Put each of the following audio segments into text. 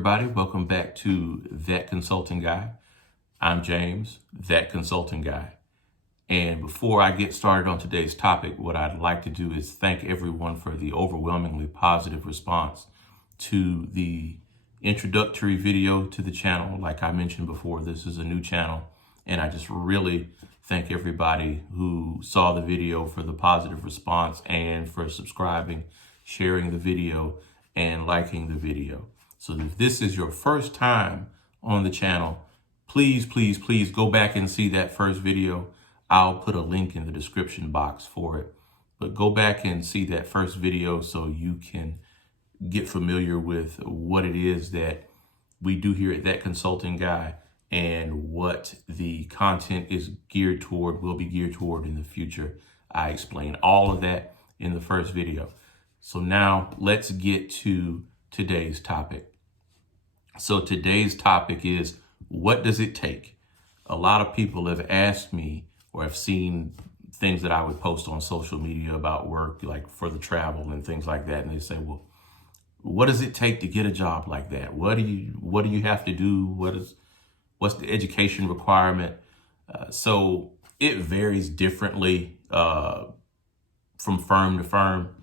everybody. Welcome back to That Consulting Guy. I'm James, That Consulting Guy. And before I get started on today's topic, what I'd like to do is thank everyone for the overwhelmingly positive response to the introductory video to the channel. Like I mentioned before, this is a new channel, and I just really thank everybody who saw the video for the positive response and for subscribing, sharing the video, and liking the video. So if this is your first time on the channel, please go back and see that first video. I'll put a link in the description box for it. But go back and see that first video so you can get familiar with what it is that we do here at That Consulting Guy and what the content is geared toward, will be geared toward in the future. I explain all of that in the first video. So now let's get to today's topic. So today's topic is, what does it take? A lot of people have asked me, or have seen things that I would post on social media about work, like for the travel and things like that. And they say, well, what does it take to get a job like that? What do you have to do? What's the education requirement? So it varies differently from firm to firm.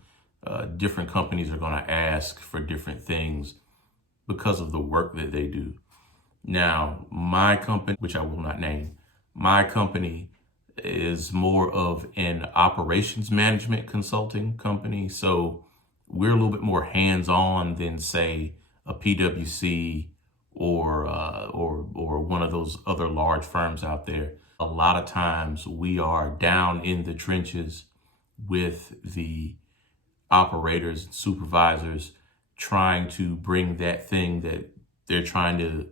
Different companies are going to ask for different things because of the work that they do. Now, my company, which I will not name, my company is more of an operations management consulting company. So we're a little bit more hands-on than, say, a PwC or one of those other large firms out there. A lot of times we are down in the trenches with the operators and supervisors, trying to bring that thing that they're trying to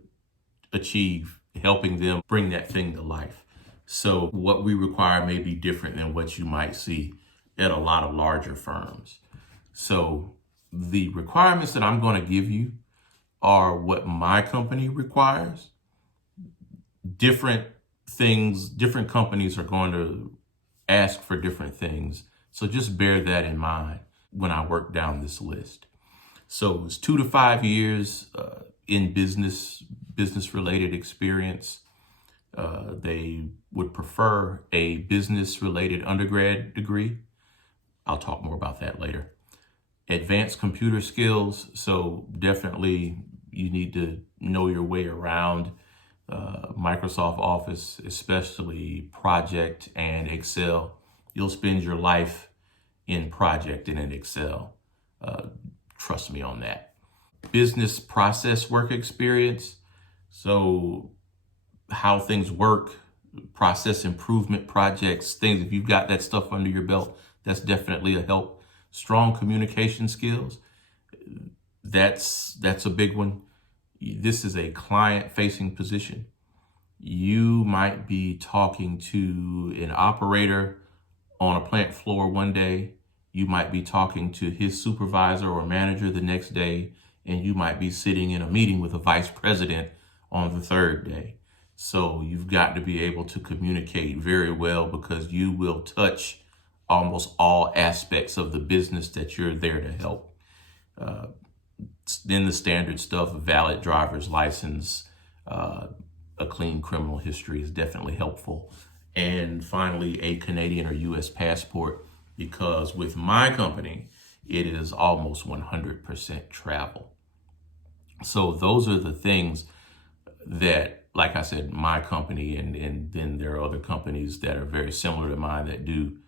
achieve, helping them bring that thing to life. So what we require may be different than what you might see at a lot of larger firms. So the requirements that I'm going to give you are what my company requires. Different things, different companies are going to ask for different things. So just bear that in mind when I work down this list. So it's 2 to 5 years in business-related experience. They would prefer a business-related undergrad degree. I'll talk more about that later. Advanced computer skills. So definitely you need to know your way around Microsoft Office, especially Project and Excel. You'll spend your life in Project and in Excel. Trust me on that. Business process work experience. So how things work, process improvement projects, things. If you've got that stuff under your belt, that's definitely a help. Strong communication skills. That's a big one. This is a client-facing position. You might be talking to an operator on a plant floor one day. You might be talking to his supervisor or manager the next day, and you might be sitting in a meeting with a vice president on the third day. So you've got to be able to communicate very well, because you will touch almost all aspects of the business that you're there to help. Then the standard stuff, a valid driver's license, a clean criminal history is definitely helpful. And finally, a Canadian or US passport, because with my company, it is almost 100% travel. So those are the things that, like I said, my company, and then there are other companies that are very similar to mine that do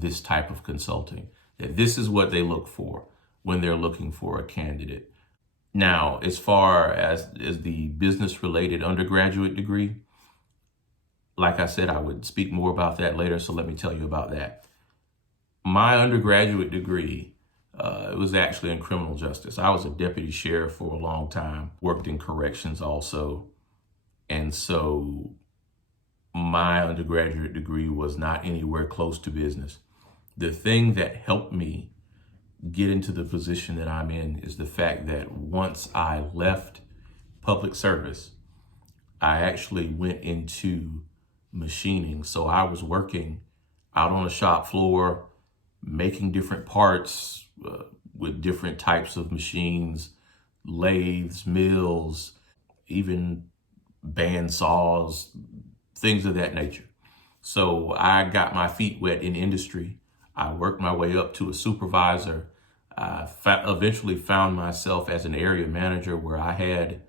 this type of consulting, that this is what they look for when they're looking for a candidate. Now, as far as the business-related undergraduate degree, like I said, I would speak more about that later, so let me tell you about that. My undergraduate degree, it was actually in criminal justice. I was a deputy sheriff for a long time, worked in corrections also. And so my undergraduate degree was not anywhere close to business. The thing that helped me get into the position that I'm in is the fact that once I left public service, I actually went into machining. So I was working out on the shop floor, making different parts with different types of machines, lathes, mills, even band saws, things of that nature. So I got my feet wet in industry. I worked my way up to a supervisor. I eventually found myself as an area manager where I had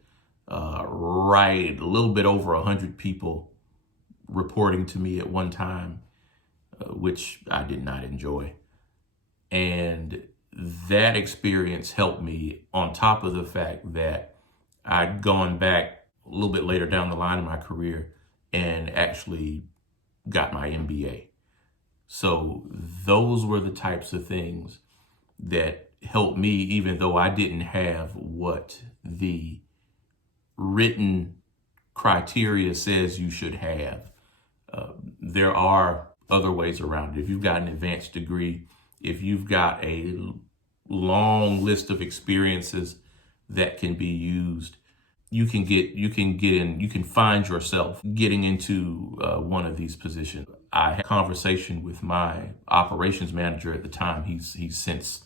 a little bit over 100 people reporting to me at one time, which I did not enjoy. And that experience helped me, on top of the fact that I'd gone back a little bit later down the line in my career and actually got my MBA. So those were the types of things that helped me, even though I didn't have what the written criteria says you should have. There are other ways around it. If you've got an advanced degree, if you've got a long list of experiences that can be used, you can find yourself getting into one of these positions. I had a conversation with my operations manager at the time. He's since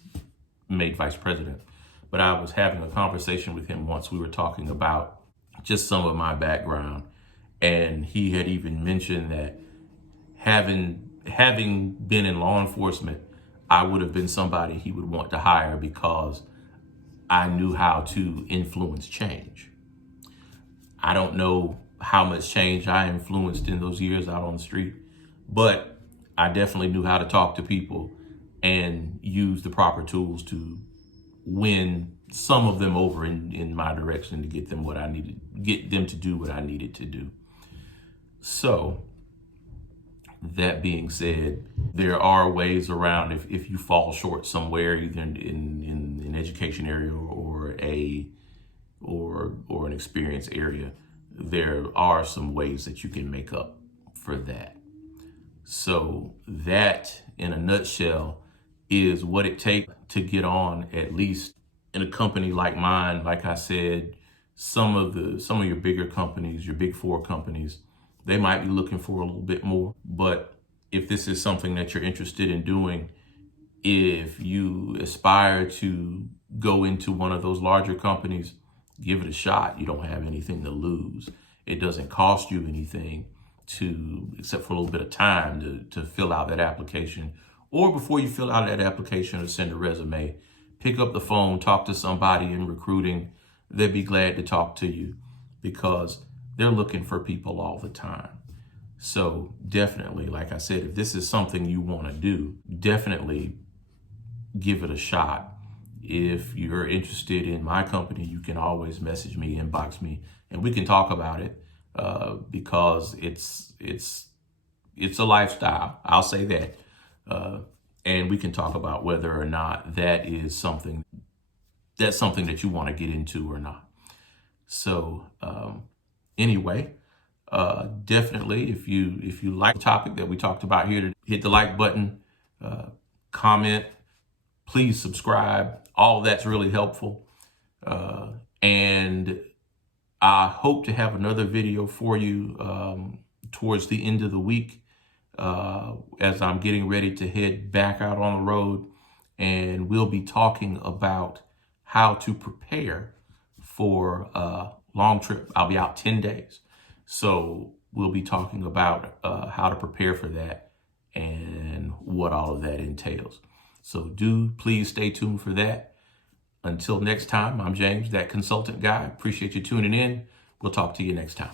made vice president, but I was having a conversation with him once. We were talking about just some of my background, and he had even mentioned that having been in law enforcement, I would have been somebody he would want to hire because I knew how to influence change. I don't know how much change I influenced in those years out on the street, but I definitely knew how to talk to people and use the proper tools to win some of them over in my direction to get them to do what I needed to do. So that being said, there are ways around if you fall short somewhere, either in an education area or an experience area, there are some ways that you can make up for that. So that, in a nutshell, is what it takes to get on, at least in a company like mine. Like I said, some of your bigger companies, your big four companies, they might be looking for a little bit more. But if this is something that you're interested in doing, if you aspire to go into one of those larger companies, give it a shot. You don't have anything to lose. It doesn't cost you anything except for a little bit of time to fill out that application. Or before you fill out that application or send a resume, pick up the phone, talk to somebody in recruiting. They'd be glad to talk to you because they're looking for people all the time. So definitely, like I said, if this is something you want to do, definitely give it a shot. If you're interested in my company, you can always message me, inbox me, and we can talk about it because it's a lifestyle. I'll say that. And we can talk about whether or not that's something that you want to get into or not. So anyway, definitely, if you like the topic that we talked about here, hit the like button, comment, please subscribe. All that's really helpful. And I hope to have another video for you towards the end of the week as I'm getting ready to head back out on the road. And we'll be talking about how to prepare for a long trip. I'll be out 10 days. So we'll be talking about how to prepare for that and what all of that entails. So please stay tuned for that. Until next time, I'm James, that consultant guy. Appreciate you tuning in. We'll talk to you next time.